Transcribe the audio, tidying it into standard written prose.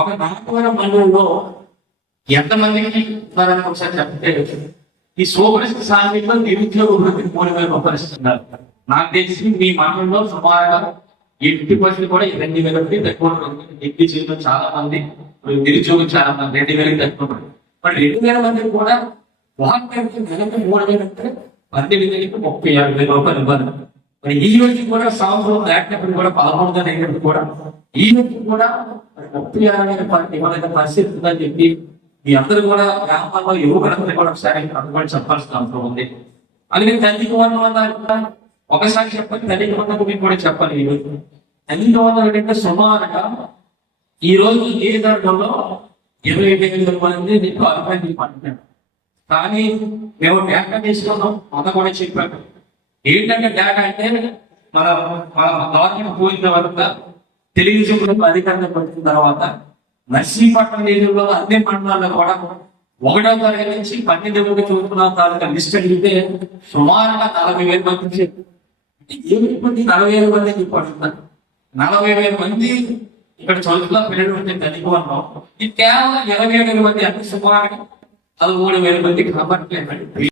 ఒక నాటవరం మండలంలో ఎంతమందికి ఉన్నారని ఒకసారి చెప్తే ఈ సోమరిష్ట సాంఘికంలో నిరుద్యోగ వృత్తికి 3,000 పరిస్థితున్నారు. నాకు తెలిసి మీ మండలంలో సుమారుగా 80% కూడా 2,000 తక్కువ డిగ్రీ చేయడం చాలా మంది నిరుద్యోగం చాలా మంది 2,000 తక్కువ. మరి 2,000 మందికి కూడా వారికి నెలకు 3,000 అంటే 18,000 36,000 రూపాయలు ఇవ్వాలి. మరి ఈ రోజు కూడా సంవత్సరం దాటినప్పుడు కూడా 11వ తేదీ కూడా ఈ రోజు కూడా 36,000 ఇవ్వలేని పరిస్థితి ఉందని చెప్పి మీ అందరూ కూడా గ్రామాల్లో యువకులందరూ కూడా ఒకసారి అందుబాటు చెప్పాల్సిన అవసరం ఉంది. అలాగే తల్లికి వందలు ఒకసారి చెప్పండి, తల్లికి వందలు మీకు కూడా చెప్పాలి. ఈ రోజు తల్లికి వందలు అంటే సుమారుగా ఈ రోజు ఏ ధరలో 20,000 మంది నీకు అభివృద్ధి పంటున్నాడు. కానీ మేము డేటా తీసుకున్నాం, అంత కూడా చెప్పాము. ఏంటంటే డేటా అంటే మన గవర్నమెంట్ పోయిన వరకు తెలుగుదేశం అధికారంలోకి వచ్చిన తర్వాత నర్సీపట్నం నిధుల్లో అన్ని మండలాల్లో కూడా 1వ తరగతి నుంచి 12వ చదువుకున్న తాలూకా లిస్ట్ అడిగితే సుమారుగా 40,000 మంది. ఏమిటి 40,000 మంది చెప్పాడుతున్నారు. 40,000 మంది ఇక్కడ చదువులో పిల్లలు ఉంటే తల్లికి ఉన్నాం. ఇది కేవలం 27,000 మంది అంటే సుమారుగా 13,000 మంది కాబట్టి